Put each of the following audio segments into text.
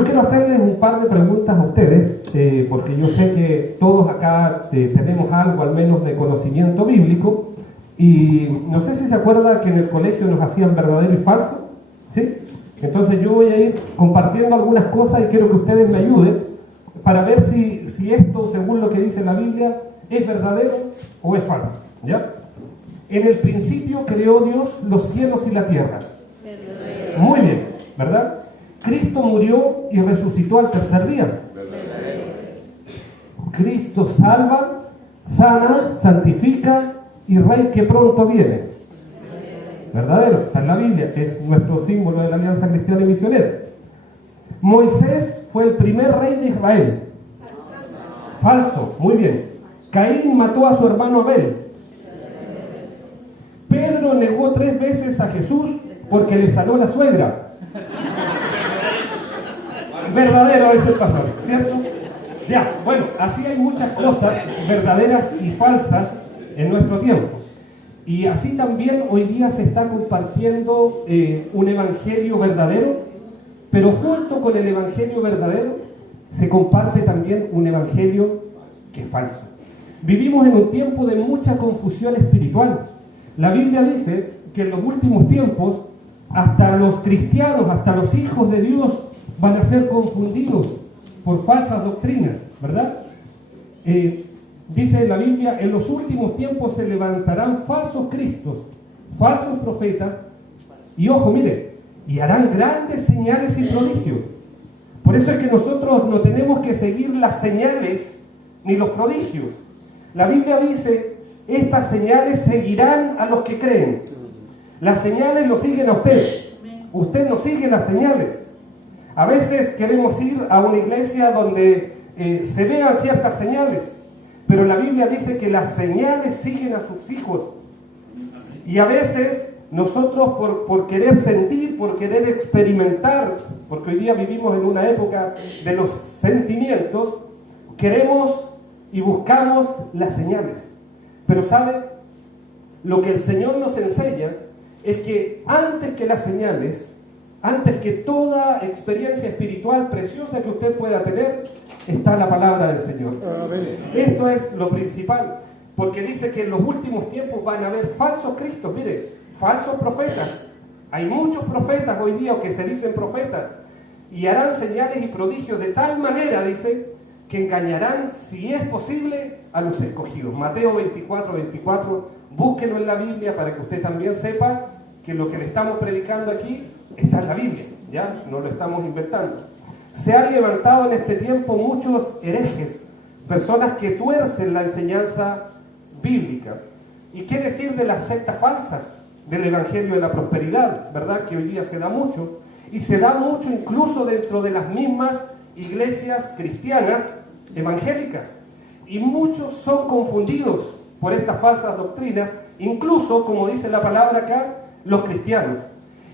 Yo quiero hacerles un par de preguntas a ustedes, porque yo sé que todos acá tenemos algo al menos de conocimiento bíblico, y no sé si se acuerda que en el colegio nos hacían verdadero y falso, ¿sí? Entonces yo voy a ir compartiendo algunas cosas y quiero que ustedes me ayuden para ver si esto, según lo que dice la Biblia, es verdadero o es falso, ¿ya? En el principio creó Dios los cielos y la tierra. Verdadero. Muy bien, ¿verdad? Cristo murió y resucitó al tercer día. Verdadero. Cristo salva, sana, santifica y rey que pronto viene. Verdadero. Está en la Biblia, que es nuestro símbolo de la Alianza Cristiana y Misionera. Moisés fue el primer rey de Israel. Falso. Muy bien. Caín mató a su hermano Abel. Pedro negó 3 veces a Jesús porque le sanó la suegra. Verdadero es el pastor, ¿cierto? Ya, bueno, así hay muchas cosas verdaderas y falsas en nuestro tiempo. Y así también hoy día se está compartiendo un evangelio verdadero, pero junto con el evangelio verdadero se comparte también un evangelio que es falso. Vivimos en un tiempo de mucha confusión espiritual. La Biblia dice que en los últimos tiempos hasta los cristianos, hasta los hijos de Dios van a ser confundidos por falsas doctrinas, ¿verdad? Dice la Biblia, en los últimos tiempos se levantarán falsos cristos, falsos profetas, y ojo, mire, y harán grandes señales y prodigios. Por eso es que nosotros no tenemos que seguir las señales ni los prodigios. La Biblia dice, estas señales seguirán a los que creen. Las señales lo siguen a usted. Usted no sigue las señales. A veces queremos ir a una iglesia donde se vean ciertas señales, pero la Biblia dice que las señales siguen a sus hijos. Y a veces nosotros por querer sentir, por querer experimentar, porque hoy día vivimos en una época de los sentimientos, queremos y buscamos las señales. Pero ¿sabe? Lo que el Señor nos enseña es que antes que las señales, antes que toda experiencia espiritual preciosa que usted pueda tener, está la palabra del Señor. Amén. Esto es lo principal, porque dice que en los últimos tiempos van a haber falsos cristos, mire, falsos profetas. Hay muchos profetas hoy día o que se dicen profetas y harán señales y prodigios de tal manera, dice, que engañarán, si es posible, a los escogidos. Mateo 24, búsquelo en la Biblia para que usted también sepa que lo que le estamos predicando aquí está en la Biblia, ya no lo estamos inventando. Se han levantado en este tiempo muchos herejes, personas que tuercen la enseñanza bíblica. ¿Y qué decir de las sectas falsas del Evangelio de la Prosperidad, verdad? Que hoy día se da mucho, y se da mucho incluso dentro de las mismas iglesias cristianas evangélicas. Y muchos son confundidos por estas falsas doctrinas, incluso, como dice la palabra acá, los cristianos.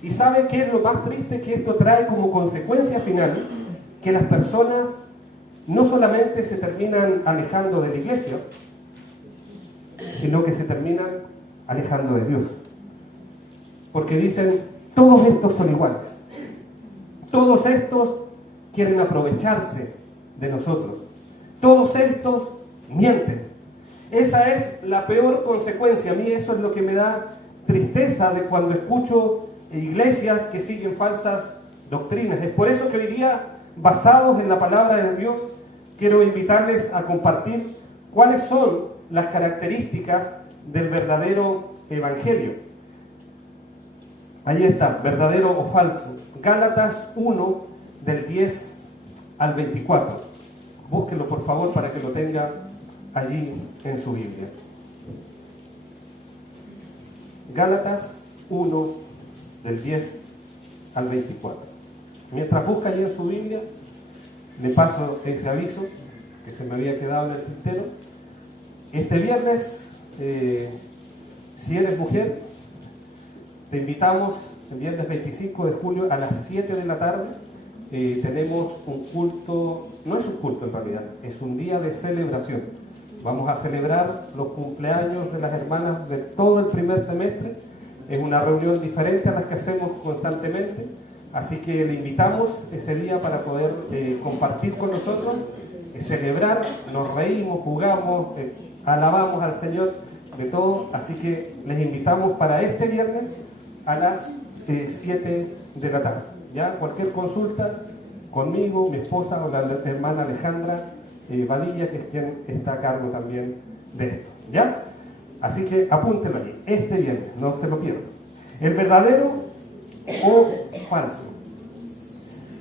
¿Y sabe qué es lo más triste? Que esto trae como consecuencia final que las personas no solamente se terminan alejando de la iglesia, sino que se terminan alejando de Dios. Porque dicen, todos estos son iguales. Todos estos quieren aprovecharse de nosotros. Todos estos mienten. Esa es la peor consecuencia. A mí eso es lo que me da tristeza de cuando escucho iglesias que siguen falsas doctrinas. Es por eso que hoy día, basados en la palabra de Dios, quiero invitarles a compartir cuáles son las características del verdadero evangelio. Ahí está, verdadero o falso. Gálatas 1, del 10 al 24. Búsquelo por favor para que lo tenga allí en su Biblia. Gálatas 1, del 10 al 24. Mientras busca allí en su Biblia, le paso ese aviso que se me había quedado en el tintero. Este viernes, si eres mujer, te invitamos el viernes 25 de julio a las 7 de la tarde. Tenemos un culto, no es un culto en realidad, es un día de celebración. Vamos a celebrar los cumpleaños de las hermanas de todo el primer semestre. Es una reunión diferente a las que hacemos constantemente. Así que le invitamos ese día para poder compartir con nosotros, celebrar, nos reímos, jugamos, alabamos al Señor de todo. Así que les invitamos para este viernes a las 7 de la tarde. ¿Ya? Cualquier consulta conmigo, mi esposa o la hermana Alejandra Badilla, que es quien está a cargo también de esto. ¿Ya? Así que apúntenlo allí, este viernes, no se lo pierdan. El verdadero o falso.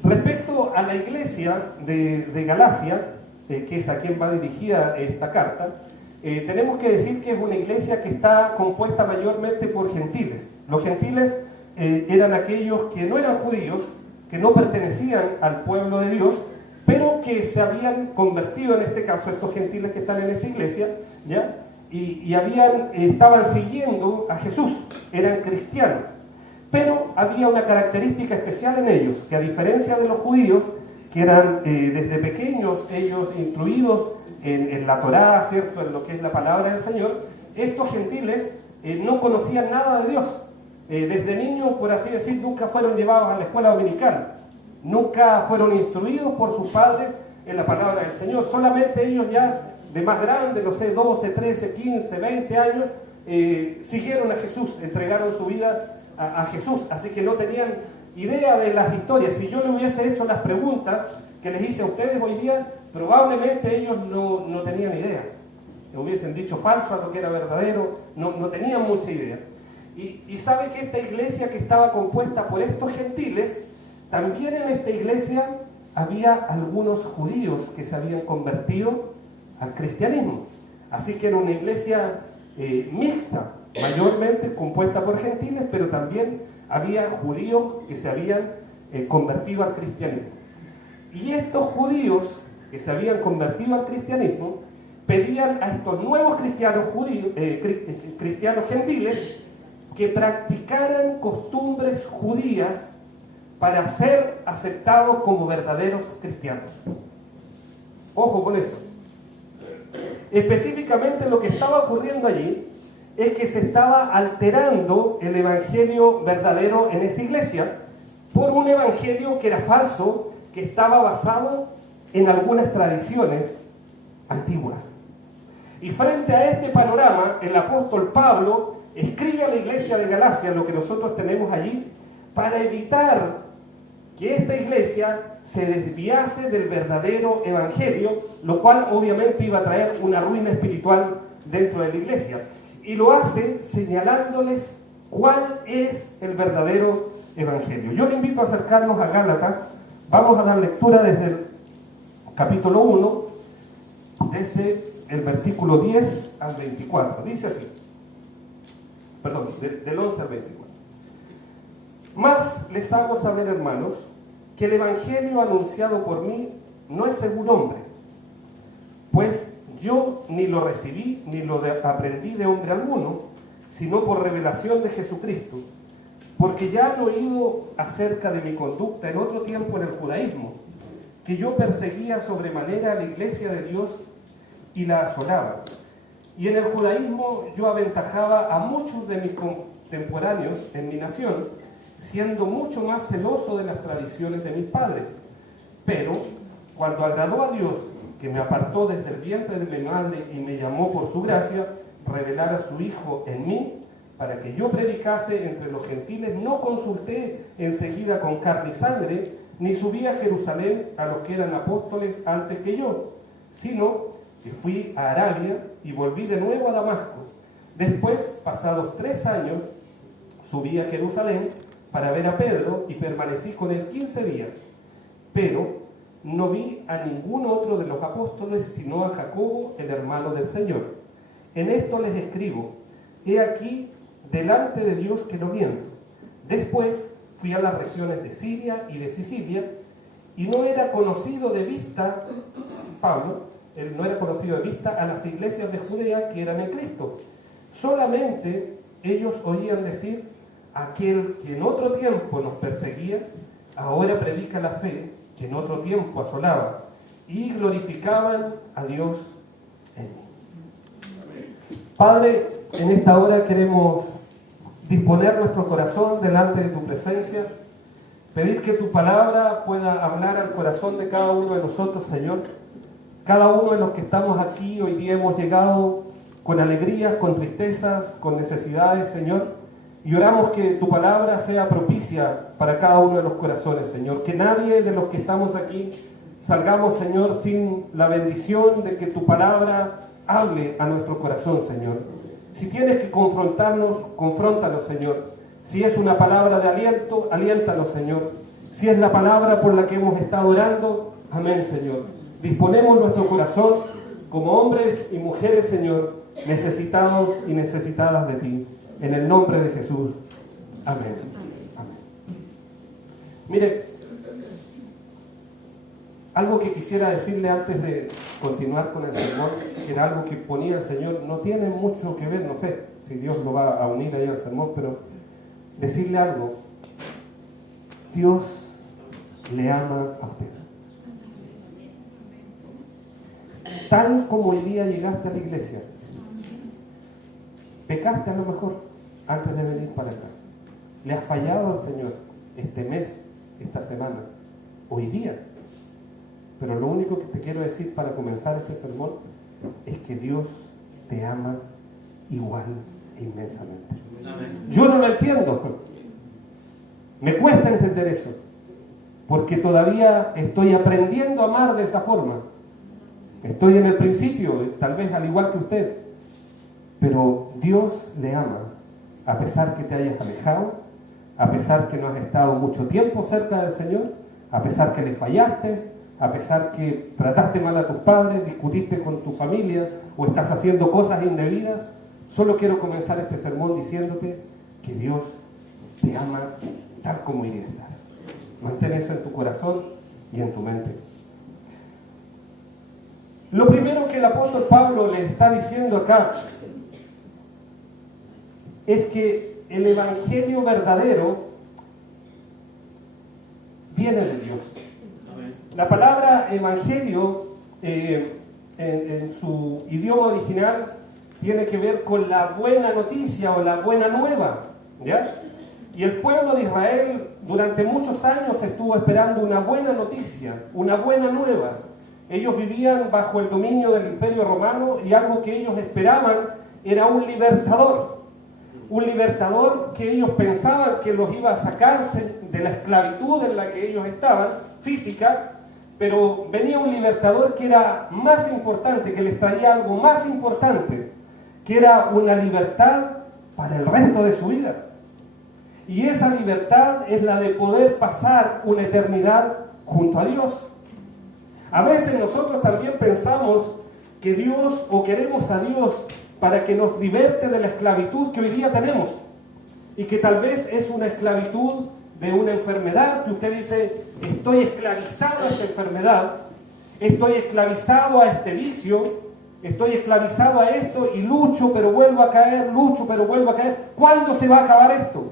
Respecto a la iglesia de Galacia, que es a quien va dirigida esta carta, tenemos que decir que es una iglesia que está compuesta mayormente por gentiles. Los gentiles eran aquellos que no eran judíos, que no pertenecían al pueblo de Dios, pero que se habían convertido, en este caso, estos gentiles que están en esta iglesia, ¿ya? Y estaban siguiendo a Jesús, eran cristianos. Pero había una característica especial en ellos, que a diferencia de los judíos, que eran desde pequeños ellos instruidos en la Torá, ¿cierto?, en lo que es la palabra del Señor, estos gentiles no conocían nada de Dios. Desde niños, por así decir, nunca fueron llevados a la escuela dominical, nunca fueron instruidos por sus padres en la palabra del Señor. Solamente ellos ya de más grandes, no sé, 12, 13, 15, 20 años, siguieron a Jesús, entregaron su vida a Jesús, así que no tenían idea de las historias. Si yo le hubiese hecho las preguntas que les hice a ustedes hoy día, probablemente ellos no tenían idea. Hubiesen dicho falso a lo que era verdadero, no tenían mucha idea. Y sabe que esta iglesia que estaba compuesta por estos gentiles, también en esta iglesia había algunos judíos que se habían convertido al cristianismo. Así que era una iglesia mixta, mayormente compuesta por gentiles, pero también había judíos que se habían convertido al cristianismo. Y estos judíos que se habían convertido al cristianismo pedían a estos nuevos cristianos cristianos gentiles que practicaran costumbres judías para ser aceptados como verdaderos cristianos. Ojo con eso. Específicamente lo que estaba ocurriendo allí es que se estaba alterando el evangelio verdadero en esa iglesia por un evangelio que era falso, que estaba basado en algunas tradiciones antiguas. Y frente a este panorama, el apóstol Pablo escribe a la iglesia de Galacia lo que nosotros tenemos allí para evitar que esta iglesia se desviase del verdadero evangelio, lo cual obviamente iba a traer una ruina espiritual dentro de la iglesia. Y lo hace señalándoles cuál es el verdadero evangelio. Yo le invito a acercarnos a Gálatas. Vamos a dar lectura desde el capítulo 1, desde el versículo 10 al 24. Dice así, perdón, del 11 al 24. Mas les hago saber, hermanos, que el evangelio anunciado por mí no es según hombre, pues yo ni lo recibí ni lo aprendí de hombre alguno, sino por revelación de Jesucristo, porque ya han oído acerca de mi conducta en otro tiempo en el judaísmo, que yo perseguía sobremanera a la iglesia de Dios y la asolaba. Y en el judaísmo yo aventajaba a muchos de mis contemporáneos en mi nación, siendo mucho más celoso de las tradiciones de mis padres. Pero cuando agradó a Dios, que me apartó desde el vientre de mi madre y me llamó por su gracia, revelar a su Hijo en mí, para que yo predicase entre los gentiles, no consulté enseguida con carne y sangre, ni subí a Jerusalén a los que eran apóstoles antes que yo, sino que fui a Arabia y volví de nuevo a Damasco. Después, pasados 3 años, subí a Jerusalén para ver a Pedro y permanecí con él 15 días. Pero no vi a ningún otro de los apóstoles, sino a Jacobo, el hermano del Señor. En esto les escribo, he aquí delante de Dios que no miento. Después fui a las regiones de Siria y de Sicilia, y no era conocido de vista, Pablo, él no era conocido de vista a las iglesias de Judea que eran en Cristo. Solamente ellos oían decir, aquel que en otro tiempo nos perseguía, ahora predica la fe que en otro tiempo asolaba, y glorificaban a Dios en mí. Padre, en esta hora queremos disponer nuestro corazón delante de tu presencia Pedir que tu palabra pueda hablar al corazón de cada uno de nosotros, Señor. Cada uno de los que estamos aquí hoy día hemos llegado con alegrías, con tristezas, con necesidades, Señor. Y oramos que tu palabra sea propicia para cada uno de los corazones, Señor. Que nadie de los que estamos aquí salgamos, Señor, sin la bendición de que tu palabra hable a nuestro corazón, Señor. Si tienes que confrontarnos, confróntanos, Señor. Si es una palabra de aliento, aliéntanos, Señor. Si es la palabra por la que hemos estado orando, amén, Señor. Disponemos nuestro corazón como hombres y mujeres, Señor, necesitados y necesitadas de ti. En el nombre de Jesús. Amén. Amén. Mire, algo que quisiera decirle antes de continuar con el sermón, que era algo que ponía el Señor, no tiene mucho que ver, no sé si Dios lo va a unir ahí al sermón, pero decirle algo. Dios le ama a usted. Tal como hoy día llegaste a la iglesia, pecaste a lo mejor antes de venir para acá. Le has fallado al Señor este mes, esta semana, hoy día. Pero lo único que te quiero decir para comenzar este sermón es que Dios te ama igual e inmensamente. Amén. Yo no lo entiendo. Me cuesta entender eso. Porque todavía estoy aprendiendo a amar de esa forma. Estoy en el principio, tal vez al igual que usted. Pero Dios le ama, a pesar que te hayas alejado, a pesar que no has estado mucho tiempo cerca del Señor, a pesar que le fallaste, a pesar que trataste mal a tus padres, discutiste con tu familia o estás haciendo cosas indebidas. Solo quiero comenzar este sermón diciéndote que Dios te ama tal como hoy día estás. Mantén eso en tu corazón y en tu mente. Lo primero que el apóstol Pablo le está diciendo acá es que el evangelio verdadero viene de Dios. La palabra evangelio en su idioma original tiene que ver con la buena noticia o la buena nueva, ¿ya? Y el pueblo de Israel durante muchos años estuvo esperando una buena noticia, una buena nueva. Ellos vivían bajo el dominio del Imperio Romano y algo que ellos esperaban era un libertador que ellos pensaban que los iba a sacarse de la esclavitud en la que ellos estaban, física, pero venía un libertador que era más importante, que les traía algo más importante, que era una libertad para el resto de su vida. Y esa libertad es la de poder pasar una eternidad junto a Dios. A veces nosotros también pensamos que Dios, o queremos a Dios para que nos liberte de la esclavitud que hoy día tenemos, y que tal vez es una esclavitud de una enfermedad, que usted dice, estoy esclavizado a esta enfermedad, estoy esclavizado a este vicio, estoy esclavizado a esto y lucho pero vuelvo a caer, lucho pero vuelvo a caer. ¿Cuándo se va a acabar esto?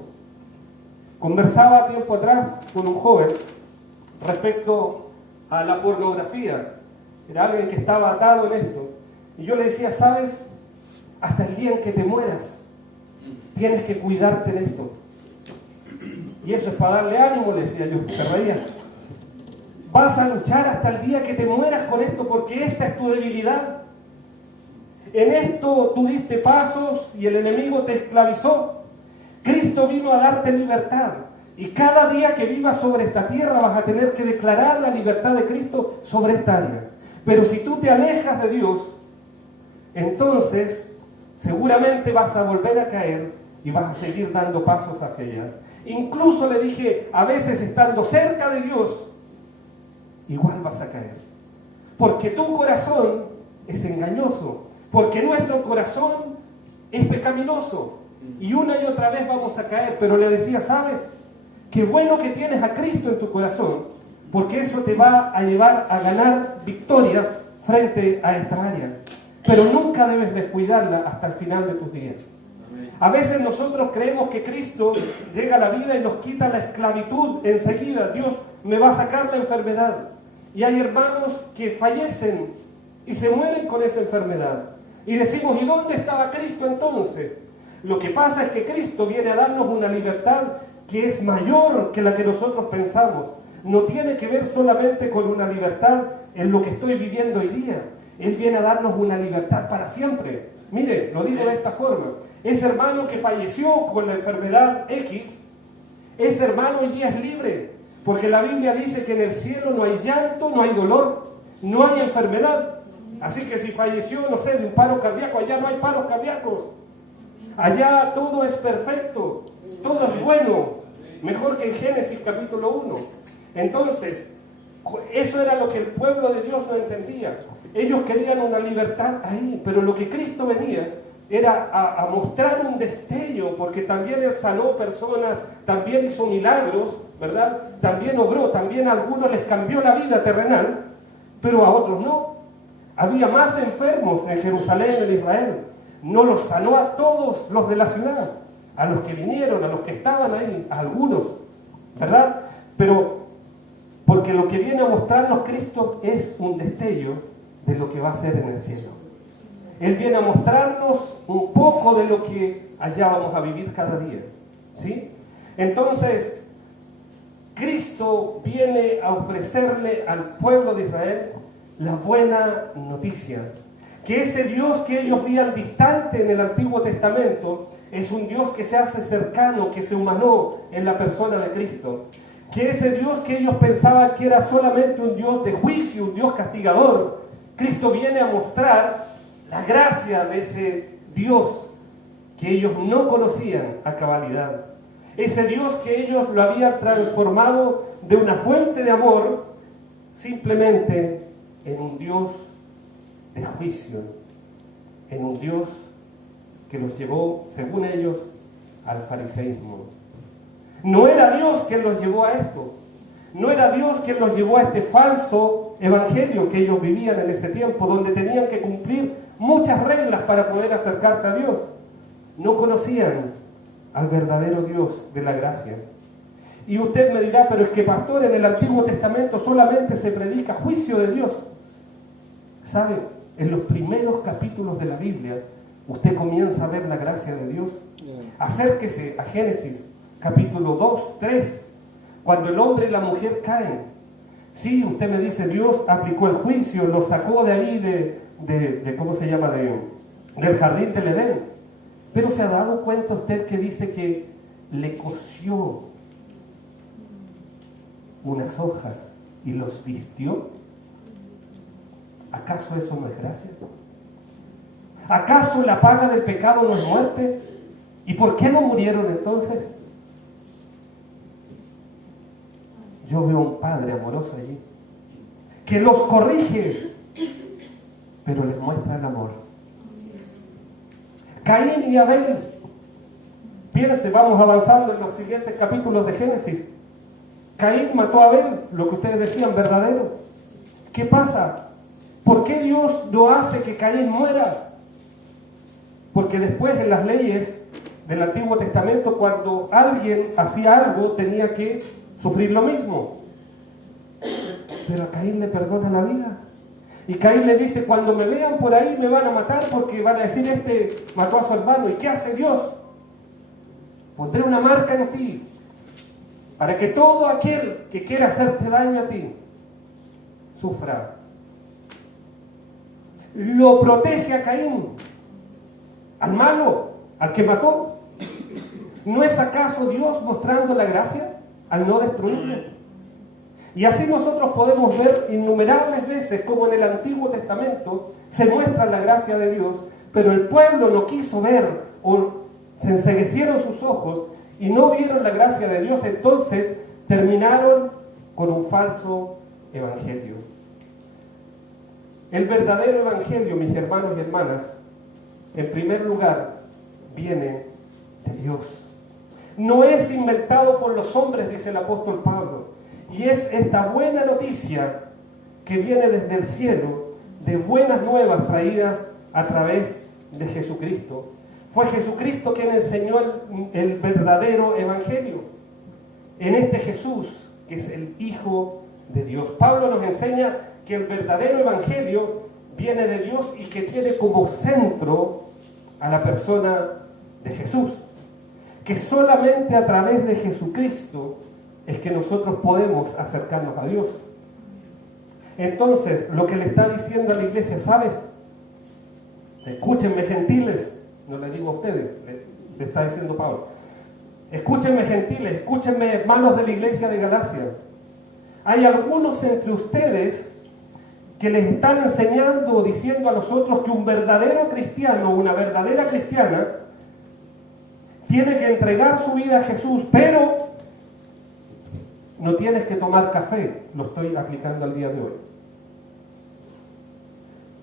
Conversaba tiempo atrás con un joven respecto a la pornografía. Era alguien que estaba atado en esto. Y yo le decía, ¿sabes? Hasta el día en que te mueras, tienes que cuidarte de esto. Y eso es para darle ánimo, le decía yo, se reía. Vas a luchar hasta el día que te mueras con esto, porque esta es tu debilidad. En esto tú diste pasos y el enemigo te esclavizó. Cristo vino a darte libertad. Y cada día que vivas sobre esta tierra vas a tener que declarar la libertad de Cristo sobre esta área. Pero si tú te alejas de Dios, entonces seguramente vas a volver a caer y vas a seguir dando pasos hacia allá. Incluso le dije, a veces estando cerca de Dios, igual vas a caer. Porque tu corazón es engañoso. Porque nuestro corazón es pecaminoso. Y una y otra vez vamos a caer. Pero le decía, ¿sabes? Qué bueno que tienes a Cristo en tu corazón. Porque eso te va a llevar a ganar victorias frente a esta área. Pero nunca debes descuidarla hasta el final de tus días. A veces nosotros creemos que Cristo llega a la vida y nos quita la esclavitud enseguida. Dios me va a sacar la enfermedad. Y hay hermanos que fallecen y se mueren con esa enfermedad. Y decimos, ¿y dónde estaba Cristo entonces? Lo que pasa es que Cristo viene a darnos una libertad que es mayor que la que nosotros pensamos. No tiene que ver solamente con una libertad en lo que estoy viviendo hoy día. Él viene a darnos una libertad para siempre. Mire, lo digo de esta forma. Ese hermano que falleció con la enfermedad X, ese hermano hoy día es libre. Porque la Biblia dice que en el cielo no hay llanto, no hay dolor, no hay enfermedad. Así que si falleció, no sé, de un paro cardíaco, allá no hay paros cardíacos. Allá todo es perfecto, todo es bueno, mejor que en Génesis capítulo 1. Entonces, eso era lo que el pueblo de Dios no entendía. Ellos querían una libertad ahí, pero lo que Cristo venía era a mostrar un destello, porque también Él sanó personas, también hizo milagros, ¿verdad? También obró, también a algunos les cambió la vida terrenal, pero a otros no. Había más enfermos en Jerusalén, en Israel. No los sanó a todos los de la ciudad, a los que vinieron, a los que estaban ahí, a algunos, ¿verdad? Pero porque lo que viene a mostrarnos Cristo es un destello de lo que va a ser en el cielo. Él viene a mostrarnos un poco de lo que allá vamos a vivir cada día, ¿sí? Entonces, Cristo viene a ofrecerle al pueblo de Israel la buena noticia, que ese Dios que ellos veían distante en el Antiguo Testamento es un Dios que se hace cercano, que se humanó en la persona de Cristo. Que ese Dios que ellos pensaban que era solamente un Dios de juicio, un Dios castigador, Cristo viene a mostrar la gracia de ese Dios que ellos no conocían a cabalidad. Ese Dios que ellos lo habían transformado de una fuente de amor simplemente en un Dios de juicio, en un Dios que los llevó, según ellos, al fariseísmo. No era Dios quien los llevó a esto. No era Dios quien los llevó a este falso evangelio que ellos vivían en ese tiempo, donde tenían que cumplir muchas reglas para poder acercarse a Dios. No conocían al verdadero Dios de la gracia. Y usted me dirá, pero es que pastor, en el Antiguo Testamento solamente se predica juicio de Dios. ¿Sabe? En los primeros capítulos de la Biblia, usted comienza a ver la gracia de Dios. Acérquese a Génesis, capítulo 2, 3, cuando el hombre y la mujer caen. Sí, usted me dice, Dios aplicó el juicio, lo sacó de ahí, ¿cómo se llama? Del jardín del Edén. Pero ¿se ha dado cuenta usted que dice que le cosió unas hojas y los vistió? ¿Acaso eso no es gracia? ¿Acaso la paga del pecado no es muerte? ¿Y por qué no murieron entonces? Yo veo un Padre amoroso allí, que los corrige, pero les muestra el amor. Caín y Abel. Fíjense, vamos avanzando en los siguientes capítulos de Génesis. Caín mató a Abel, lo que ustedes decían, verdadero. ¿Qué pasa? ¿Por qué Dios no hace que Caín muera? Porque después en las leyes del Antiguo Testamento, cuando alguien hacía algo, tenía que sufrir lo mismo. Pero a Caín le perdona la vida. Y Caín le dice, cuando me vean por ahí me van a matar porque van a decir, este mató a su hermano. ¿Y qué hace Dios? Pondré una marca en ti, para que todo aquel que quiera hacerte daño a ti, sufra. Lo protege a Caín, al malo, al que mató. ¿No es acaso Dios mostrando la gracia al no destruirlo? Y así nosotros podemos ver innumerables veces como en el Antiguo Testamento se muestra la gracia de Dios, pero el pueblo no quiso ver, o se enceguecieron sus ojos y no vieron la gracia de Dios, entonces terminaron con un falso evangelio. El verdadero evangelio, mis hermanos y hermanas, en primer lugar, viene de Dios. No es inventado por los hombres, dice el apóstol Pablo. Y es esta buena noticia que viene desde el cielo, de buenas nuevas traídas a través de Jesucristo. Fue Jesucristo quien enseñó el verdadero evangelio. En este Jesús, que es el Hijo de Dios. Pablo nos enseña que el verdadero evangelio viene de Dios y que tiene como centro a la persona de Jesús. que solamente a través de Jesucristo es que nosotros podemos acercarnos a Dios. Entonces, lo que le está diciendo a la iglesia, ¿sabes? Escúchenme, gentiles, no le digo a ustedes, le está diciendo Pablo. Escúchenme, gentiles, escúchenme, hermanos de la iglesia de Galacia. Hay algunos entre ustedes que les están enseñando o diciendo a los otros que un verdadero cristiano, una verdadera cristiana, tiene que entregar su vida a Jesús, pero no tienes que tomar café. Lo estoy aplicando al día de hoy.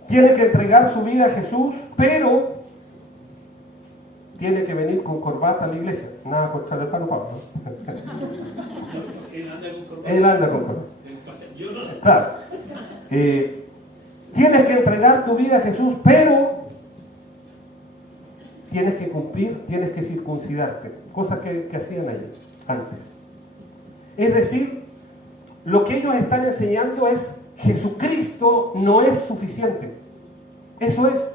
Tiene que entregar su vida a Jesús, pero tiene que venir con corbata a la iglesia. Nada contra el hermano Pablo, ¿no? Él anda con corbata. Él anda con corbata. Yo no. Claro. Tienes que entregar tu vida a Jesús, pero tienes que cumplir, tienes que circuncidarte. Cosa que hacían ellos antes. Es decir, lo que ellos están enseñando es Jesucristo no es suficiente. Eso es.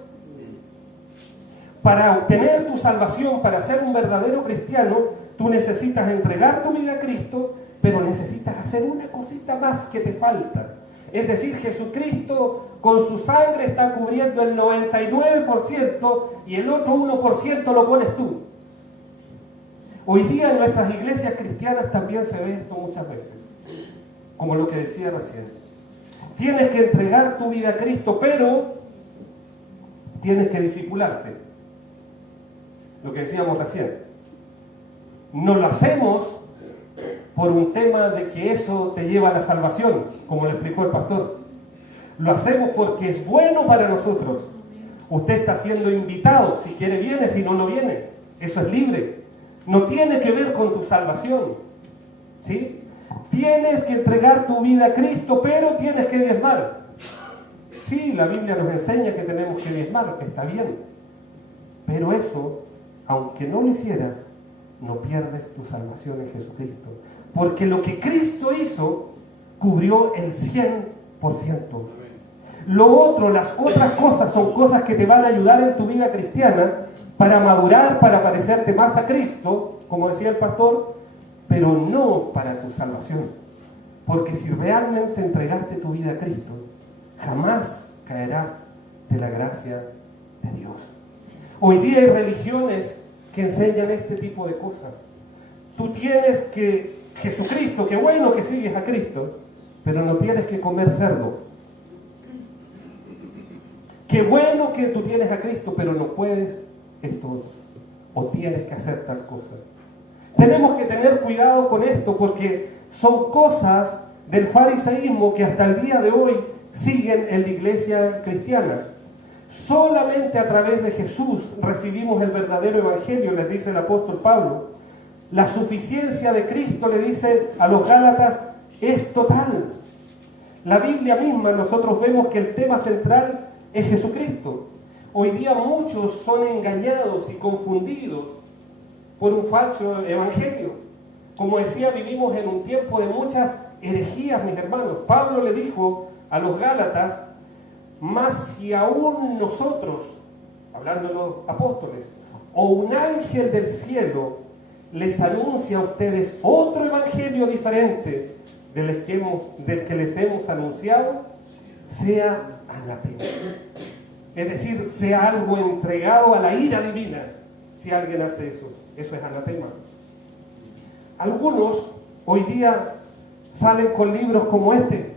Para obtener tu salvación, para ser un verdadero cristiano, tú necesitas entregar tu vida a Cristo, pero necesitas hacer una cosita más que te falta. Es decir, Jesucristo con su sangre está cubriendo el 99% y el otro 1% lo pones tú. Hoy día en nuestras iglesias cristianas también se ve esto muchas veces, como lo que decía recién. Tienes que entregar tu vida a Cristo, pero tienes que discipularte. Lo que decíamos recién. No lo hacemos por un tema de que eso te lleva a la salvación, como le explicó el pastor. Lo hacemos porque es bueno para nosotros. Usted está siendo invitado, si quiere viene, si no, no viene. Eso es libre. No tiene que ver con tu salvación. ¿Sí? Tienes que entregar tu vida a Cristo, pero tienes que diezmar. Sí, la Biblia nos enseña que tenemos que diezmar, que está bien. Pero eso, aunque no lo hicieras, no pierdes tu salvación en Jesucristo. Porque lo que Cristo hizo, cubrió el 100%. Lo otro, las otras cosas, son cosas que te van a ayudar en tu vida cristiana para madurar, para parecerte más a Cristo, como decía el pastor, pero no para tu salvación. Porque si realmente entregaste tu vida a Cristo, jamás caerás de la gracia de Dios. Hoy día hay religiones que enseñan este tipo de cosas. Tú tienes que, Jesucristo, qué bueno que sigues a Cristo, pero no tienes que comer cerdo. Qué bueno que tú tienes a Cristo, pero no puedes esto, o tienes que hacer tal cosa. Tenemos que tener cuidado con esto, porque son cosas del fariseísmo que hasta el día de hoy siguen en la iglesia cristiana. Solamente a través de Jesús recibimos el verdadero evangelio, les dice el apóstol Pablo. La suficiencia de Cristo, le dice a los Gálatas, es total. La Biblia misma, nosotros vemos que el tema central es Jesucristo. Hoy día muchos son engañados y confundidos por un falso evangelio. Como decía, vivimos en un tiempo de muchas herejías, mis hermanos. Pablo le dijo a los Gálatas, más si aún nosotros, hablando de los apóstoles, o un ángel del cielo les anuncia a ustedes otro evangelio diferente del que les hemos anunciado, sea anatema. Es decir, sea algo entregado a la ira divina. Si alguien hace eso, eso es anatema. Algunos hoy día salen con libros como este.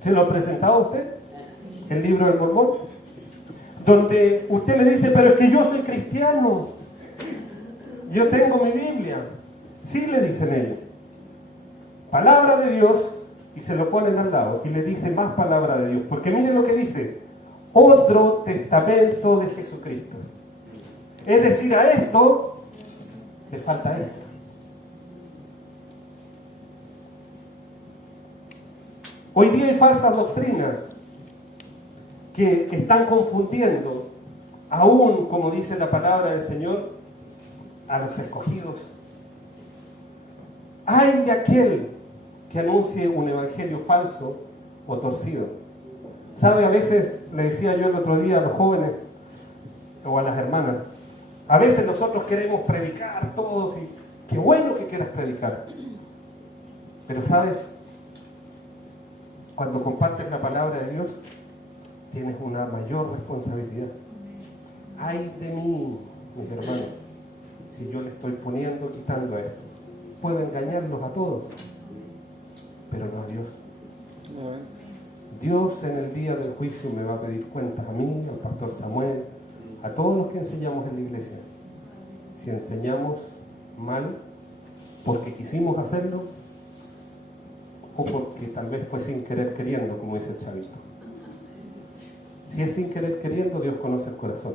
¿Se lo ha presentado a usted? El libro del Mormón, donde usted le dice, pero es que yo soy cristiano, yo tengo mi Biblia. Sí, le dicen ellos, palabra de Dios, y se lo ponen al lado y le dicen más palabra de Dios, porque miren lo que dice, otro testamento de Jesucristo. Es decir, a esto le falta esto. Hoy día hay falsas doctrinas que están confundiendo, aún como dice la palabra del Señor, a los escogidos. Ay de aquel que anuncie un evangelio falso o torcido. ¿Sabe? A veces le decía yo el otro día a los jóvenes o a las hermanas, A veces nosotros queremos predicar todo, y qué bueno que quieras predicar. Pero sabes, cuando compartes la palabra de Dios, tienes una mayor responsabilidad. Ay de mí, mis hermanos, si yo le estoy poniendo, quitando esto. Puedo engañarlos a todos, pero no a Dios. Dios en el día del juicio me va a pedir cuentas a mí, al pastor Samuel, a todos los que enseñamos en la iglesia. Si enseñamos mal porque quisimos hacerlo o porque tal vez fue sin querer queriendo, como dice el chavito. Si es sin querer queriendo, Dios conoce el corazón.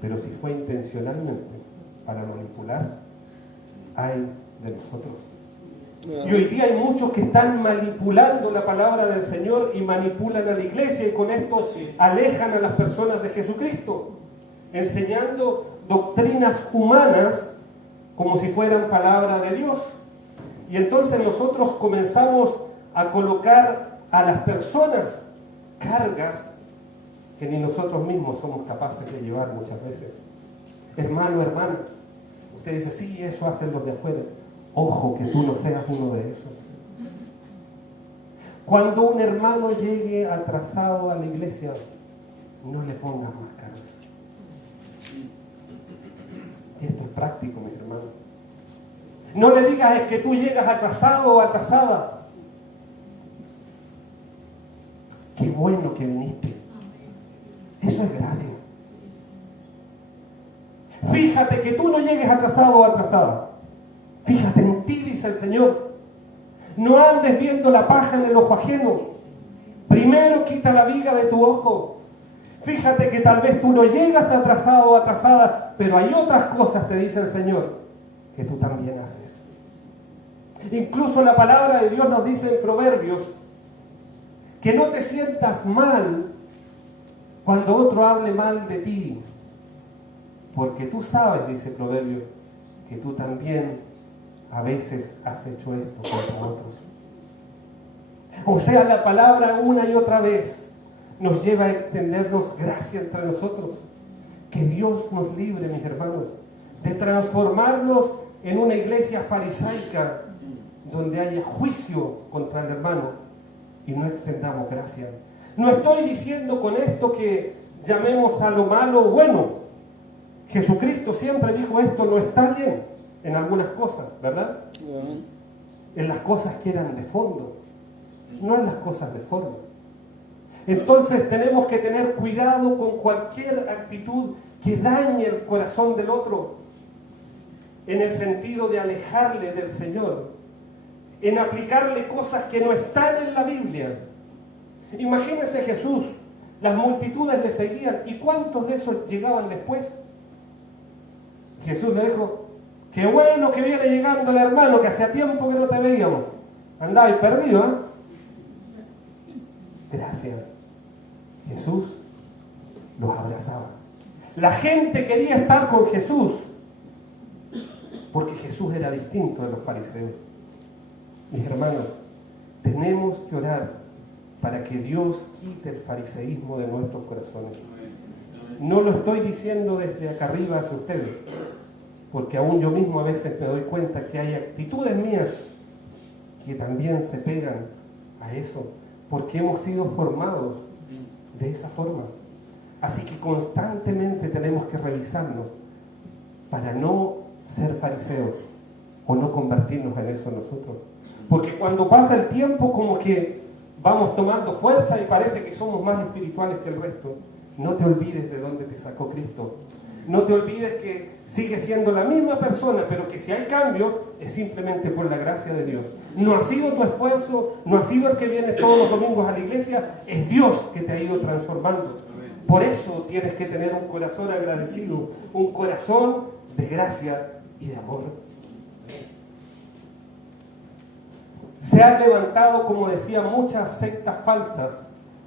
Pero si fue intencionalmente para manipular, ay de nosotros. Y hoy día hay muchos que están manipulando la palabra del Señor y manipulan a la iglesia, y con esto alejan a las personas de Jesucristo, enseñando doctrinas humanas como si fueran palabra de Dios. Y entonces nosotros comenzamos a colocar a las personas cargas que ni nosotros mismos somos capaces de llevar muchas veces. Hermano, hermana, usted dice, sí, eso hacen los de afuera. Ojo, que tú no seas uno de esos. Cuando un hermano llegue atrasado a la iglesia, no le pongas más carga. Y esto es práctico, mis hermanos. No le digas, es que tú llegas atrasado o atrasada. Qué bueno que viniste. Eso es gracia. Fíjate que tú no llegues atrasado o atrasada. Fíjate en ti, dice el Señor. No andes viendo la paja en el ojo ajeno. Primero quita la viga de tu ojo. Fíjate que tal vez tú no llegas atrasado o atrasada, pero hay otras cosas, te dice el Señor, que tú también haces. Incluso la palabra de Dios nos dice en Proverbios que no te sientas mal cuando otro hable mal de ti, porque tú sabes, dice Proverbios, que tú también a veces has hecho esto contra otros. O sea, la palabra una y otra vez nos lleva a extendernos gracia entre nosotros. Que Dios nos libre, mis hermanos, de transformarnos en una iglesia farisaica donde haya juicio contra el hermano y no extendamos gracia. No estoy diciendo con esto que llamemos a lo malo bueno. Jesucristo siempre dijo, esto no está bien en algunas cosas, ¿verdad? En las cosas que eran de fondo, no en las cosas de forma. Entonces tenemos que tener cuidado con cualquier actitud que dañe el corazón del otro, en el sentido de alejarle del Señor, en aplicarle cosas que no están en la Biblia. Imagínense Jesús, las multitudes le seguían, ¿y cuántos de esos llegaban después? Jesús le dijo, qué bueno que viene llegando el hermano, que hacía tiempo que no te veíamos. Andabas perdido, ¿eh? Gracias. Jesús los abrazaba. La gente quería estar con Jesús, porque Jesús era distinto de los fariseos. Mis hermanos, tenemos que orar para que Dios quite el fariseísmo de nuestros corazones. No lo estoy diciendo desde acá arriba hacia ustedes, porque aún yo mismo a veces me doy cuenta que hay actitudes mías que también se pegan a eso, porque hemos sido formados de esa forma. Así que constantemente tenemos que revisarnos para no ser fariseos o no convertirnos en eso nosotros. Porque cuando pasa el tiempo como que vamos tomando fuerza y parece que somos más espirituales que el resto. No te olvides de dónde te sacó Cristo. No te olvides que sigue siendo la misma persona, pero que si hay cambio es simplemente por la gracia de Dios. No ha sido tu esfuerzo, no ha sido el que viene todos los domingos a la iglesia, es Dios que te ha ido transformando. Por eso tienes que tener un corazón agradecido, un corazón de gracia y de amor. Se han levantado, como decía, muchas sectas falsas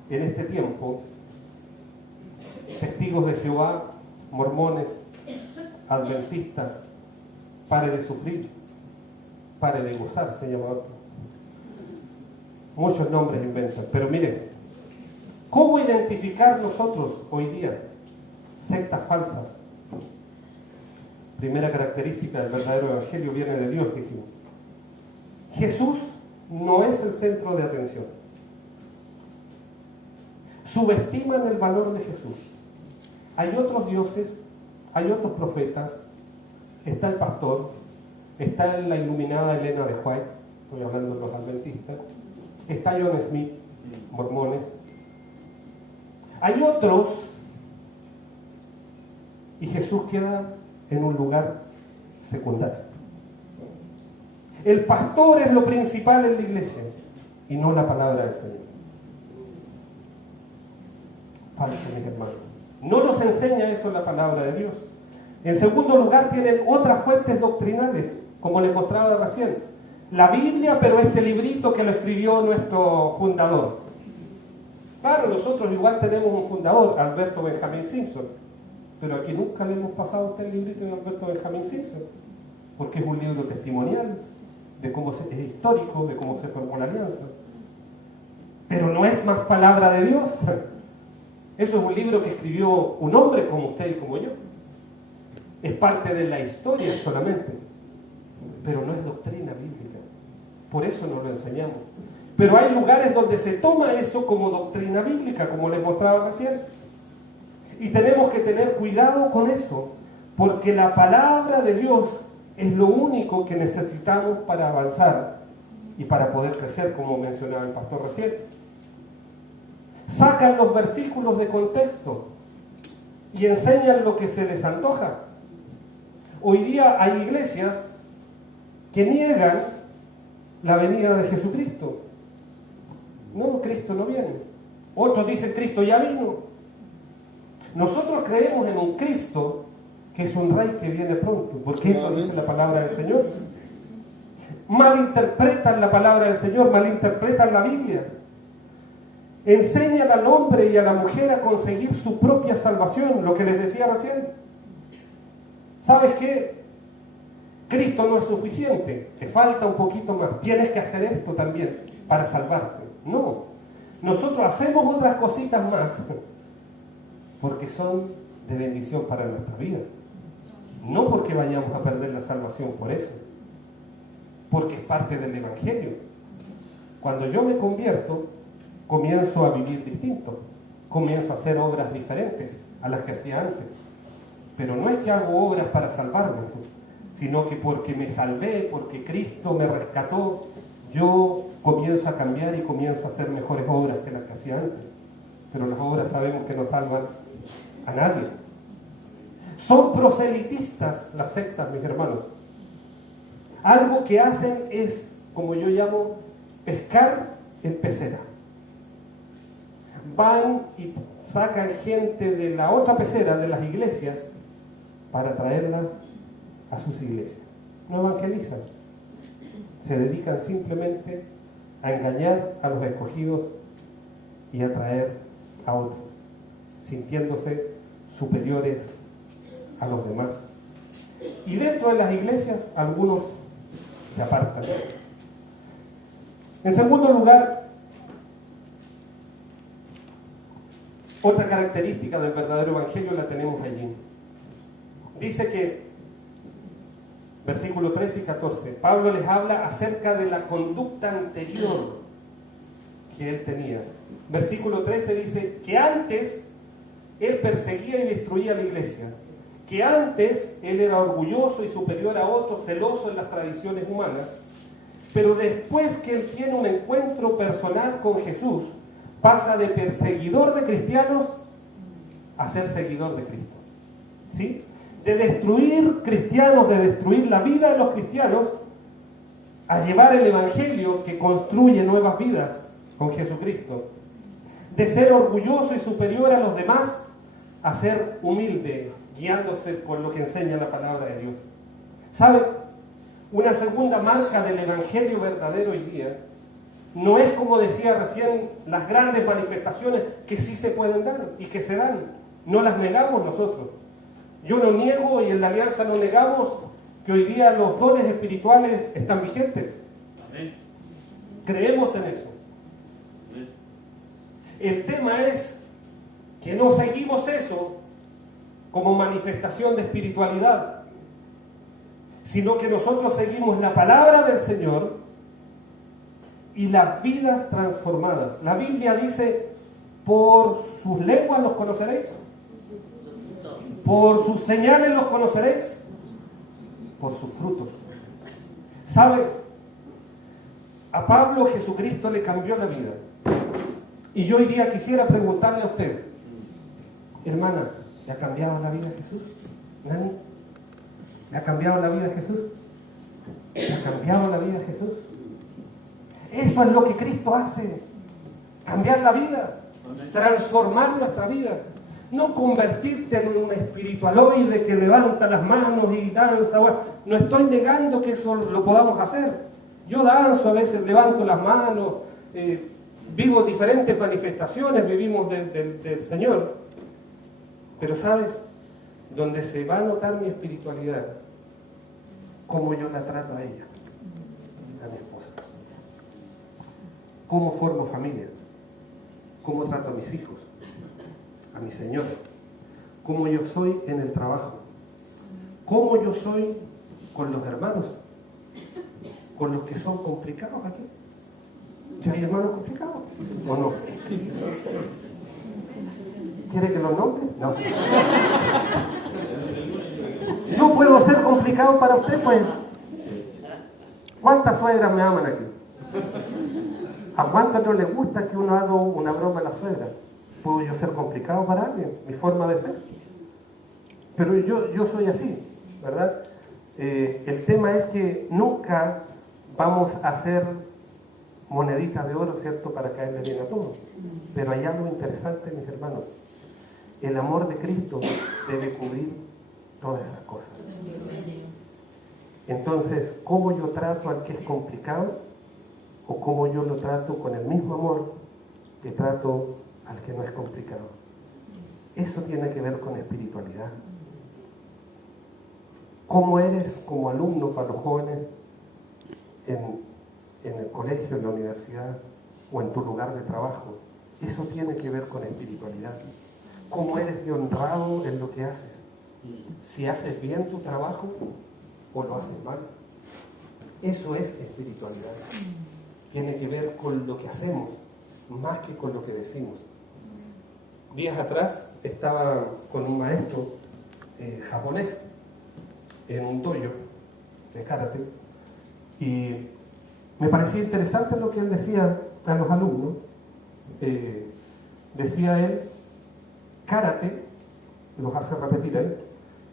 en este tiempo. Testigos de Jehová, mormones, adventistas, pare de sufrir, pare de gozar, se llama otro. Muchos nombres inventan, pero miren, ¿cómo identificar nosotros hoy día sectas falsas? Primera característica del verdadero evangelio viene de Dios, dijimos. Jesús no es el centro de atención. Subestiman el valor de Jesús. Hay otros dioses, hay otros profetas, está el pastor, está la iluminada Elena de White, estoy hablando de los adventistas, está John Smith, mormones. Hay otros, y Jesús queda en un lugar secundario. El pastor es lo principal en la iglesia y no la palabra del Señor. Falso, mis hermanos. No nos enseña eso la palabra de Dios. En segundo lugar, tienen otras fuentes doctrinales, como les mostraba recién. La Biblia, pero este librito que lo escribió nuestro fundador. Claro, nosotros igual tenemos un fundador, Alberto Benjamín Simpson, pero aquí nunca le hemos pasado a usted el librito de Alberto Benjamín Simpson, porque es un libro testimonial, es histórico, de cómo se formó la alianza. Pero no es más palabra de Dios. Eso es un libro que escribió un hombre como usted y como yo. Es parte de la historia solamente, pero no es doctrina bíblica. Por eso no lo enseñamos. Pero hay lugares donde se toma eso como doctrina bíblica, como les mostraba recién. Y tenemos que tener cuidado con eso, porque la palabra de Dios es lo único que necesitamos para avanzar y para poder crecer, como mencionaba el pastor recién. Sacan los versículos de contexto y enseñan lo que se les antoja. Hoy día hay iglesias que niegan la venida de Jesucristo. No, Cristo no viene. Otros dicen Cristo ya vino. Nosotros creemos en un Cristo que es un rey que viene pronto, porque eso dice la palabra del Señor. Malinterpretan la palabra del Señor, malinterpretan la Biblia. Enseñan al hombre y a la mujer a conseguir su propia salvación, lo que les decía recién. ¿Sabes qué? Cristo no es suficiente, te falta un poquito más, tienes que hacer esto también para salvarte. No, nosotros hacemos otras cositas más porque son de bendición para nuestra vida. No porque vayamos a perder la salvación por eso, porque es parte del Evangelio. Cuando yo me convierto, comienzo a vivir distinto, comienzo a hacer obras diferentes a las que hacía antes. Pero no es que hago obras para salvarme, sino que porque me salvé, porque Cristo me rescató, yo comienzo a cambiar y comienzo a hacer mejores obras que las que hacía antes. Pero las obras sabemos que no salvan a nadie. Son proselitistas las sectas, mis hermanos. Algo que hacen es, como yo llamo, pescar en pecera. Van y sacan gente de la otra pecera, de las iglesias, para traerlas a sus iglesias. No evangelizan. Se dedican simplemente a engañar a los escogidos y a traer a otros, sintiéndose superiores a los demás. Y dentro de las iglesias, algunos se apartan. En segundo lugar, otra característica del verdadero evangelio la tenemos allí. Dice que, versículos 13 y 14, Pablo les habla acerca de la conducta anterior que él tenía. Versículo 13 dice que antes él perseguía y destruía la iglesia, que antes él era orgulloso y superior a otros, celoso en las tradiciones humanas, pero después que él tiene un encuentro personal con Jesús, pasa de perseguidor de cristianos a ser seguidor de Cristo. ¿Sí? De destruir cristianos, de destruir la vida de los cristianos, a llevar el evangelio que construye nuevas vidas con Jesucristo. De ser orgulloso y superior a los demás, a ser humilde, guiándose por lo que enseña la palabra de Dios. ¿Sabe? Una segunda marca del evangelio verdadero hoy día no es, como decía recién, las grandes manifestaciones que sí se pueden dar y que se dan. No las negamos nosotros. Yo no niego, y en la alianza no negamos, que hoy día los dones espirituales están vigentes. Amén. Creemos en eso. Amén. El tema es que no seguimos eso como manifestación de espiritualidad, sino que nosotros seguimos la palabra del Señor y las vidas transformadas. La Biblia dice, por sus lenguas los conoceréis, por sus señales los conoceréis, por sus frutos. ¿Sabe? A Pablo Jesucristo le cambió la vida. Y yo hoy día quisiera preguntarle a usted, hermana, ¿le ha cambiado la vida a Jesús? ¿Nani? ¿Le ha cambiado la vida a Jesús? ¿Le ha cambiado la vida a Jesús? Eso es lo que Cristo hace. Cambiar la vida, transformar nuestra vida. No convertirte en un espiritualoide que levanta las manos y danza. Bueno, no estoy negando que eso lo podamos hacer. Yo danzo, a veces levanto las manos, vivo diferentes manifestaciones, vivimos del Señor. Pero ¿sabes? Donde se va a notar mi espiritualidad, cómo yo la trato a ella, a mi esposa. Cómo formo familia, cómo trato a mis hijos, a mi señora, cómo yo soy en el trabajo, cómo yo soy con los hermanos, con los que son complicados aquí. ¿Ya hay hermanos complicados o no? ¿Quiere que los nombre? No. ¿Yo puedo ser complicado para usted? Pues, ¿cuántas suegras me aman aquí? ¿A cuántos no les gusta que uno haga una broma a la suegra? ¿Puedo yo ser complicado para alguien? Mi forma de ser. Pero yo soy así, ¿verdad? El tema es que nunca vamos a hacer moneditas de oro, ¿cierto?, para caerle bien a todos. Pero hay algo interesante, mis hermanos. El amor de Cristo debe cubrir todas esas cosas. Entonces, ¿cómo yo trato al que es complicado? ¿O cómo yo lo trato con el mismo amor que trato al que no es complicado? Eso tiene que ver con espiritualidad. ¿Cómo eres como alumno para los jóvenes en el colegio, en la universidad o en tu lugar de trabajo? Eso tiene que ver con espiritualidad. ¿Cómo eres de honrado en lo que haces? Si haces bien tu trabajo o lo haces mal. Eso es espiritualidad. Tiene que ver con lo que hacemos, más que con lo que decimos. Días atrás estaba con un maestro japonés en un dojo de karate y me parecía interesante lo que él decía a los alumnos. Decía él, karate, los hace repetir él,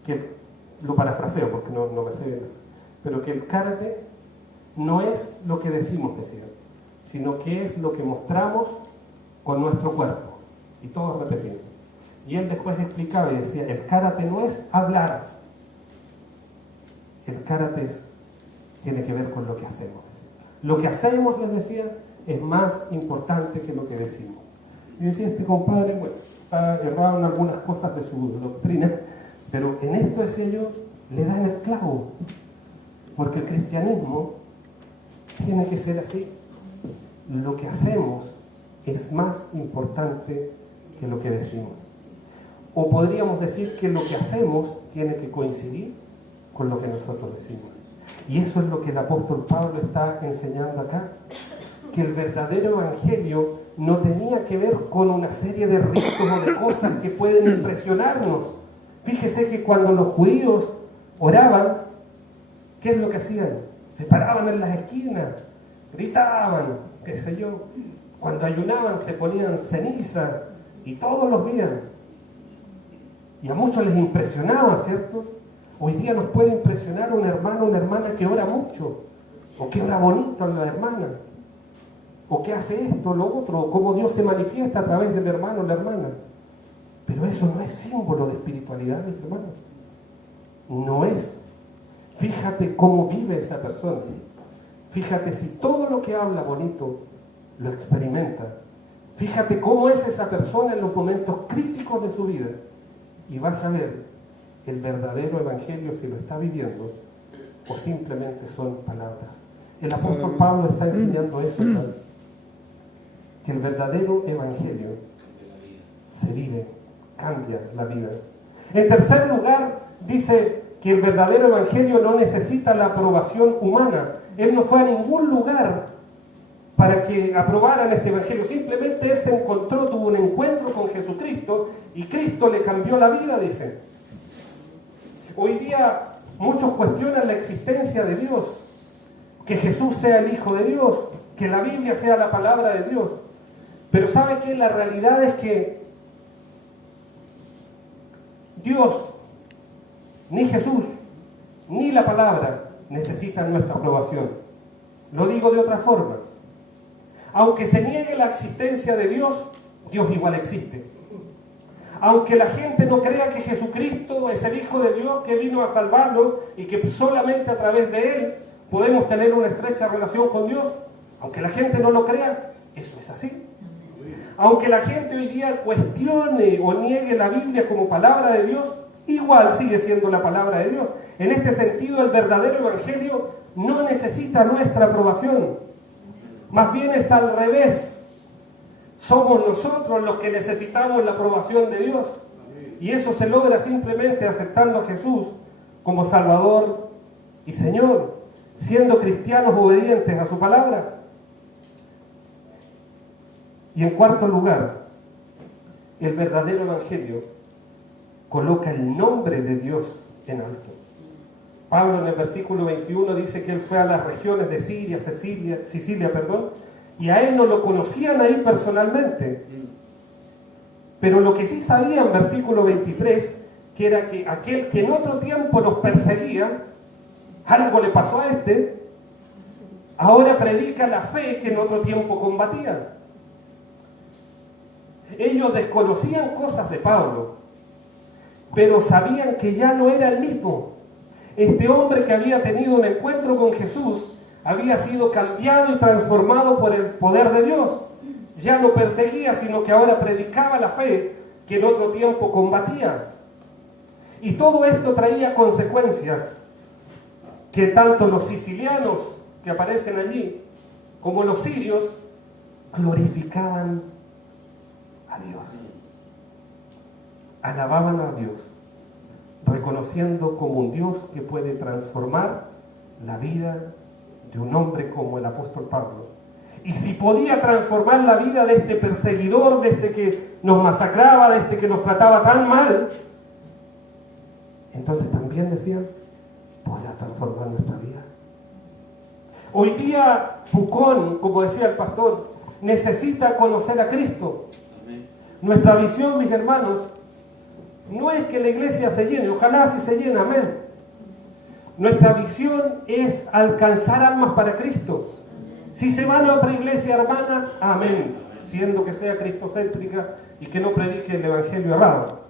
que lo parafraseo porque no me sé, pero que el karate no es lo que decimos, decía, sino que es lo que mostramos con nuestro cuerpo. Y todos repetimos. Y él después explicaba y decía, el karate no es hablar, el karate tiene que ver con lo que hacemos. Lo que hacemos, les decía, es más importante que lo que decimos. Y decía, este compadre, bueno, está errado en algunas cosas de su doctrina, pero en esto, decía yo, le da en el clavo. Porque el cristianismo tiene que ser así. Lo que hacemos es más importante que lo que decimos. O podríamos decir que lo que hacemos tiene que coincidir con lo que nosotros decimos. Y eso es lo que el apóstol Pablo está enseñando acá. Que el verdadero evangelio no tenía que ver con una serie de ritos o de cosas que pueden impresionarnos. Fíjese que cuando los judíos oraban, ¿qué es lo que hacían? Se paraban en las esquinas, gritaban, qué sé yo. Cuando ayunaban se ponían ceniza y todos los veían. Y a muchos les impresionaba, ¿cierto? Hoy día nos puede impresionar un hermano o una hermana que ora mucho, o que ora bonito la hermana, o que hace esto, lo otro, o cómo Dios se manifiesta a través del hermano o la hermana. Pero eso no es símbolo de espiritualidad, mis hermanos. No es. Fíjate cómo vive esa persona. Fíjate si todo lo que habla bonito lo experimenta. Fíjate cómo es esa persona en los momentos críticos de su vida. Y vas a ver el verdadero evangelio si lo está viviendo o simplemente son palabras. El apóstol Pablo está enseñando eso, ¿verdad? Que el verdadero evangelio se vive, cambia la vida. En tercer lugar, dice que el verdadero evangelio no necesita la aprobación humana. Él no fue a ningún lugar para que aprobaran este evangelio. Simplemente él se encontró, tuvo un encuentro con Jesucristo y Cristo le cambió la vida, dicen. Hoy día muchos cuestionan la existencia de Dios, que Jesús sea el Hijo de Dios, que la Biblia sea la palabra de Dios. Pero ¿sabe qué? La realidad es que Dios, ni Jesús, ni la palabra necesitan nuestra aprobación. Lo digo de otra forma. Aunque se niegue la existencia de Dios, Dios igual existe. Aunque la gente no crea que Jesucristo es el Hijo de Dios que vino a salvarnos y que solamente a través de Él podemos tener una estrecha relación con Dios, aunque la gente no lo crea, eso es así. Aunque la gente hoy día cuestione o niegue la Biblia como palabra de Dios, igual sigue siendo la palabra de Dios. En este sentido, el verdadero evangelio no necesita nuestra aprobación. Más bien es al revés. Somos nosotros los que necesitamos la aprobación de Dios. Y eso se logra simplemente aceptando a Jesús como Salvador y Señor, siendo cristianos obedientes a su palabra. Y en cuarto lugar, el verdadero evangelio coloca el nombre de Dios en alto. Pablo en el versículo 21 dice que él fue a las regiones de Sicilia, y a él no lo conocían ahí personalmente. Pero lo que sí sabían, versículo 23, que era que aquel que en otro tiempo los perseguía, algo le pasó a este, ahora predica la fe que en otro tiempo combatía. Ellos desconocían cosas de Pablo, pero sabían que ya no era el mismo. Este hombre que había tenido un encuentro con Jesús había sido cambiado y transformado por el poder de Dios. Ya no perseguía, sino que ahora predicaba la fe que en otro tiempo combatía. Y todo esto traía consecuencias que tanto los sicilianos que aparecen allí como los sirios glorificaban a Dios. Alababan a Dios, reconociendo como un Dios que puede transformar la vida de un hombre como el apóstol Pablo. Y si podía transformar la vida de este perseguidor, de este que nos masacraba, de este que nos trataba tan mal, entonces también decían, podrá transformar nuestra vida. Hoy día Pucón, como decía el pastor, necesita conocer a Cristo. Nuestra visión, mis hermanos, no es que la iglesia se llene, ojalá si se llene, amén. Nuestra visión es alcanzar almas para Cristo. Si se van a otra iglesia hermana, amén, siendo que sea cristocéntrica y que no predique el evangelio errado.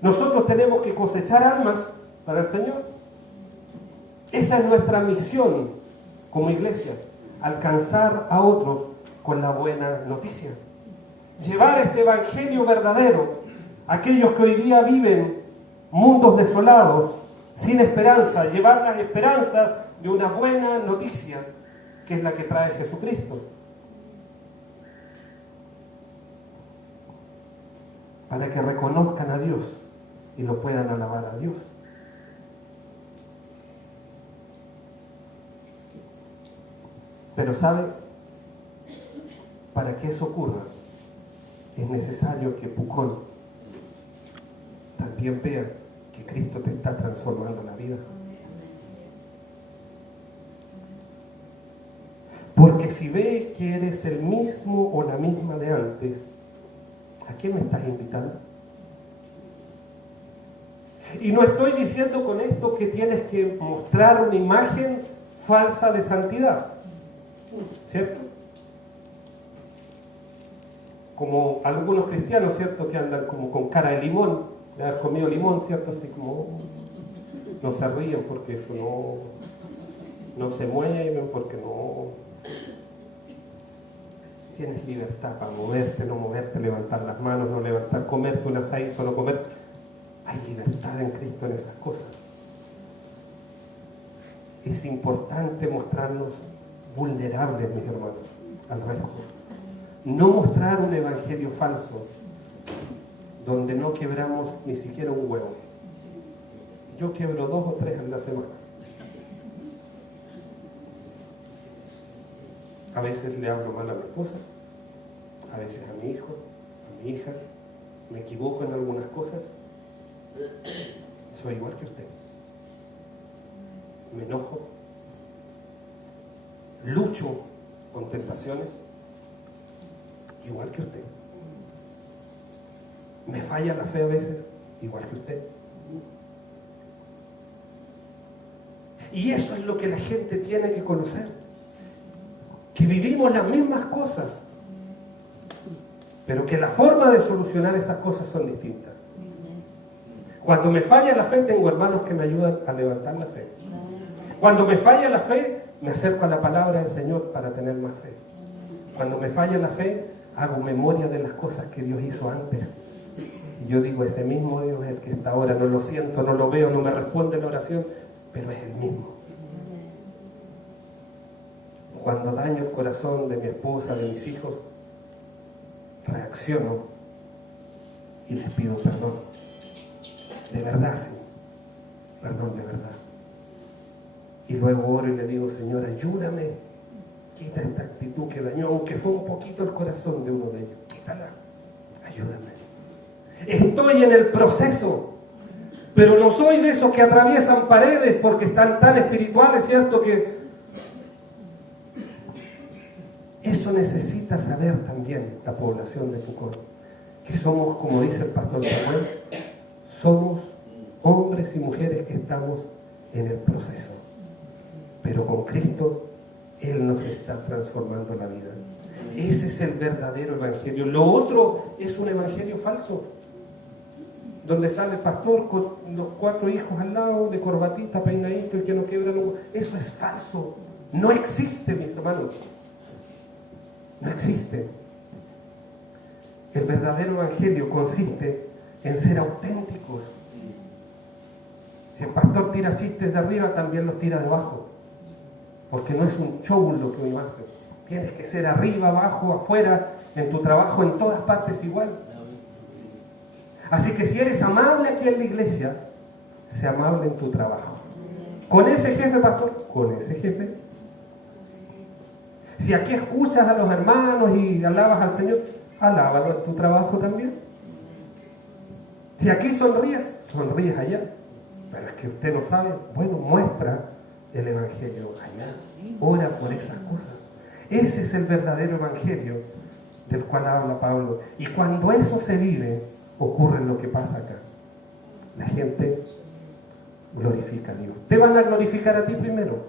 Nosotros tenemos que cosechar almas para el Señor. Esa es nuestra misión como iglesia, alcanzar a otros con la buena noticia. Llevar este evangelio verdadero a aquellos que hoy día viven mundos desolados, sin esperanza, llevar las esperanzas de una buena noticia, que es la que trae Jesucristo. Para que reconozcan a Dios y lo puedan alabar a Dios. Pero ¿sabe? Para que eso ocurra, es necesario que Pucón también vea que Cristo te está transformando la vida. Porque si ve que eres el mismo o la misma de antes, ¿a qué me estás invitando? Y no estoy diciendo con esto que tienes que mostrar una imagen falsa de santidad, ¿cierto? Como algunos cristianos, ¿cierto? Que andan como con cara de limón, de haber comido limón, ¿cierto? Así como no se ríen porque eso no se mueven, porque no tienes libertad para moverte, no moverte, levantar las manos, no levantar, comerte un asadito, no comer. Hay libertad en Cristo en esas cosas. Es importante mostrarnos vulnerables, mis hermanos, al resto. No mostrar un evangelio falso donde no quebramos ni siquiera un huevo. Yo quiebro 2 o 3 en la semana. A veces le hablo mal a mi esposa, a veces a mi hijo, a mi hija, me equivoco en algunas cosas. Soy igual que usted. Me enojo, lucho con tentaciones, igual que usted. Me falla la fe a veces, igual que usted. Y eso es lo que la gente tiene que conocer, que vivimos las mismas cosas, pero que la forma de solucionar esas cosas son distintas. Cuando me falla la fe, tengo hermanos que me ayudan a levantar la fe. Cuando me falla la fe, me acerco a la palabra del Señor para tener más fe. Cuando me falla la fe, hago memoria de las cosas que Dios hizo antes. Y yo digo, ese mismo Dios es el que está ahora. No lo siento, no lo veo, no me responde la oración, pero es el mismo. Cuando daño el corazón de mi esposa, de mis hijos, reacciono y les pido perdón. De verdad, sí. Perdón, de verdad. Y luego oro y le digo, Señor, ayúdame. Quita esta actitud que dañó, aunque fue un poquito el corazón de uno de ellos. Quítala. Ayúdame. Estoy en el proceso, pero no soy de esos que atraviesan paredes porque están tan espirituales, ¿cierto? Que eso necesita saber también la población de Pucón, que somos, como dice el pastor Samuel, somos hombres y mujeres que estamos en el proceso, pero con Cristo Él nos está transformando la vida. Ese es el verdadero evangelio. Lo otro es un evangelio falso, donde sale el pastor con los 4 hijos al lado, de corbatita, peinadito, y que no quiebra nunca. Eso es falso. No existe, mis hermanos. No existe. El verdadero evangelio consiste en ser auténticos. Si el pastor tira chistes de arriba, también los tira de abajo, porque no es un show lo que uno hace. Tienes que ser arriba, abajo, afuera, en tu trabajo, en todas partes igual. Así que si eres amable aquí en la iglesia, sé amable en tu trabajo. ¿Con ese jefe, pastor? Con ese jefe. Si aquí escuchas a los hermanos y alabas al Señor, alábalo en tu trabajo también. Si aquí sonríes, sonríes allá. Pero es que usted no sabe, bueno, muestra el evangelio allá. Ora por esas cosas. Ese es el verdadero evangelio del cual habla Pablo. Y cuando eso se vive, ocurre lo que pasa acá. La gente glorifica a Dios. Te van a glorificar a ti primero.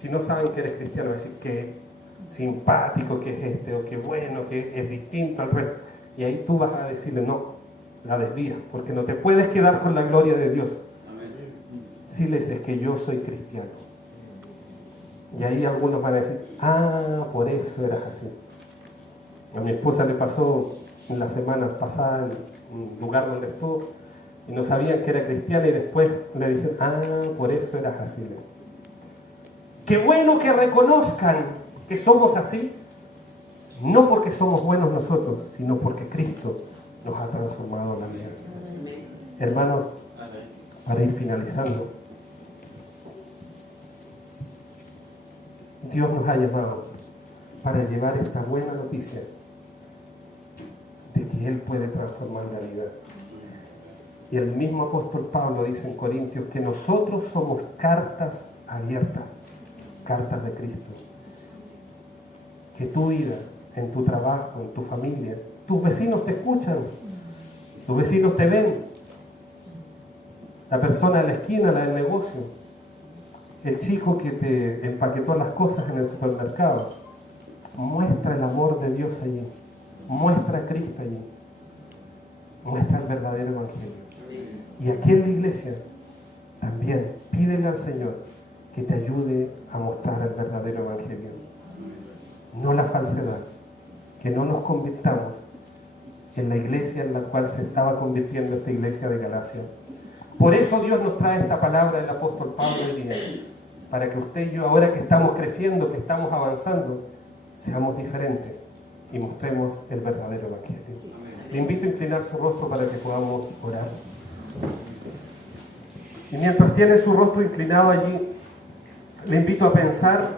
Si no saben que eres cristiano, van a decir que simpático que es este, o que bueno, que es distinto al resto. Y ahí tú vas a decirle, no, la desvías, porque no te puedes quedar con la gloria de Dios. Si les es que yo soy cristiano. Y ahí algunos van a decir, por eso eras así. A mi esposa le pasó en la semana pasada en un lugar donde estuvo, y no sabían que era cristiana, y después le dijeron, por eso eras así. Qué bueno que reconozcan que somos así, no porque somos buenos nosotros, sino porque Cristo nos ha transformado la vida. Hermanos, para ir finalizando, Dios nos ha llamado para llevar esta buena noticia de que Él puede transformar la vida. Y el mismo apóstol Pablo dice en Corintios que nosotros somos cartas abiertas, cartas de Cristo. Que tu vida, en tu trabajo, en tu familia, tus vecinos te escuchan, tus vecinos te ven, la persona de la esquina, la del negocio, el chico que te empaquetó las cosas en el supermercado. Muestra el amor de Dios allí, muestra a Cristo allí, muestra el verdadero evangelio. Y aquí en la iglesia también pídele al Señor que te ayude a mostrar el verdadero evangelio, no la falsedad. Que no nos convirtamos en la iglesia en la cual se estaba convirtiendo esta iglesia de Galacia. Por eso Dios nos trae esta palabra del apóstol Pablo hoy día, para que usted y yo, ahora que estamos creciendo, que estamos avanzando, seamos diferentes y mostremos el verdadero evangelio. Le invito a inclinar su rostro para que podamos orar. Y mientras tiene su rostro inclinado allí, le invito a pensar